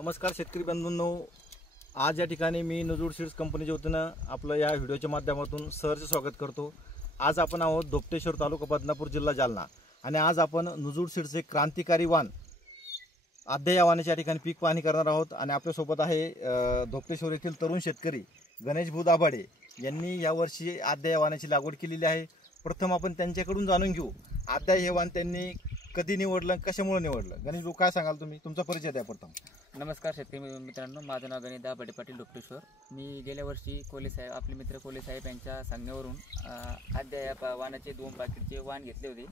नमस्कार शेतकरी बंधूंनो, आज या ठिकाणी मी नजूर सीड्स कंपनीच्या वतीनं आपलं या व्हिडिओच्या माध्यमातून सहर्ष स्वागत करतो। आज आपण आहोत धोपटेश्वर तालुका बदनापूर जिल्हा जालना आणि आज आपण नजूर सीड्सचे क्रांतिकारी वाण आद्या वाणाच्या ठिकाणी पीक पाहणी करणार आहोत आणि आपल्यासोबत आहे धोपटेश्वर येथील तरुण शेतकरी गणेश भाऊ दाभाडे यांनी यावर्षी आद्या वाणाची लागवड केलेली आहे। प्रथम आपण त्यांच्याकडून जाणून घेऊ आद्या हे वाण त्यांनी कधी निवडलं, कशामुळे निवडलं। गणेश भाऊ काय सांगाल तुम्ही, तुमचा परिचय द्या प्रथम। नमस्कार शेतकरी मित्रांनो, माझं नाव गणेश दाभाडे पाटील धोपटेश्वर। मी गेल्या वर्षी कोले साहेब आपले मित्र कोले साहेब यांच्या सांगण्यावरून आद्या या वाणाचे 2 पाकिटचे वाण घेतले होते।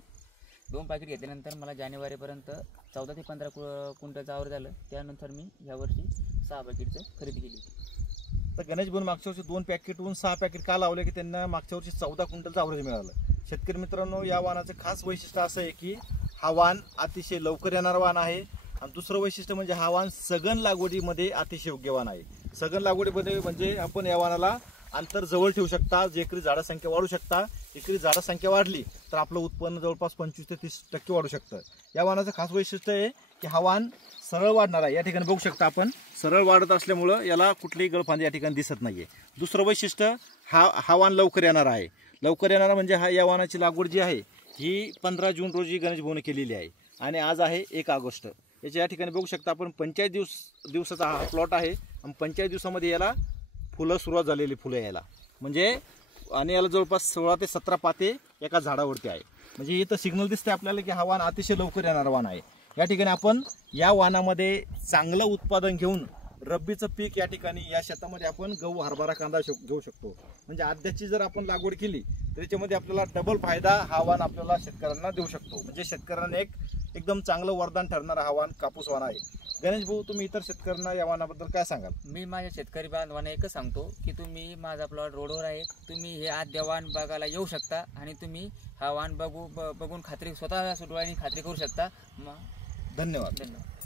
2 पाकिट घेतल्यानंतर मला जानेवारीपर्यंत 14 ते 15 क्विंटलचं आवर झालं। त्यानंतर मी यावर्षी 6 पाकिटचं खरेदी केली। तर गणेश भाऊ मागच्या वर्षी 2 पॅकेटहून 6 पॅकेट का लावले की त्यांना मागच्या वर्षी 14 क्विंटलचं आवरेज मिळालं। शेतकरी मित्रांनो, या वाणाचं खास वैशिष्ट्य असं आहे की हा वाण अतिशय लवकर येणारा वाण आहे आणि दुसरं वैशिष्ट्य म्हणजे हा वाण सघन लागवडीमध्ये अतिशय योग्य वाण आहे। सघन लागवडीमध्ये म्हणजे आपण या वाणाला अंतर जवळ ठेवू शकता, एकरी झाडा संख्या वाढू शकता। एकरी झाडा संख्या वाढली तर आपलं उत्पन्न जवळपास 25 ते 30% वाढू शकतं। या वाणाचं खास वैशिष्ट्य आहे की हा वाण सरळ वाढणार आहे। या ठिकाणी बघू शकता आपण, सरळ वाढत असल्यामुळं याला कुठलीही गळफांदी या ठिकाणी दिसत नाहीये। दुसरं वैशिष्ट्य हा वाण लवकर येणार आहे। लवकर येणारा म्हणजे या वाणाची लागवड जी आहे ही 15 जून रोजी गणेश भाऊने केलेली आहे आणि आज आहे 1 ऑगस्ट। याच्या या ठिकाणी बघू शकता आपण 45 दिवसाचा हा प्लॉट आहे आणि 45 दिवसामध्ये याला फुलं सुरुवात झालेली, फुलं यायला म्हणजे आणि याला जवळपास 16 ते 17 पाते एका झाडावरती आहे। म्हणजे इथं सिग्नल दिसते आपल्याला की हा वाण अतिशय लवकर येणारा वाण आहे। या ठिकाणी आपण या वाणामध्ये चांगलं उत्पादन घेऊन रब्बीचं पीक या ठिकाणी या शेतामध्ये आपण गहू, हरभरा, कांदा घेऊ शकतो। म्हणजे आद्याची जर आपण लागवड केली तर याच्यामध्ये आपल्याला डबल फायदा हा वाण आपल्याला शेतकऱ्यांना देऊ शकतो। म्हणजे शेतकऱ्यांना एकदम चांगलं वरदान ठरणारा हा वाण कापूस वाण आहे। गणेश भाऊ, तुम्ही इतर शेतकऱ्यांना या वाणाबद्दल काय सांगाल? मी माझ्या शेतकरी बांधवांना एकच सांगतो की तुम्ही माझा प्लॉट रोडवर आहे, तुम्ही हे आद्या वाण बघायला येऊ शकता आणि तुम्ही हा वाण बघून खात्री स्वतः डोळ्यांनी खात्री करू शकता। धन्यवाद। धन्यवाद।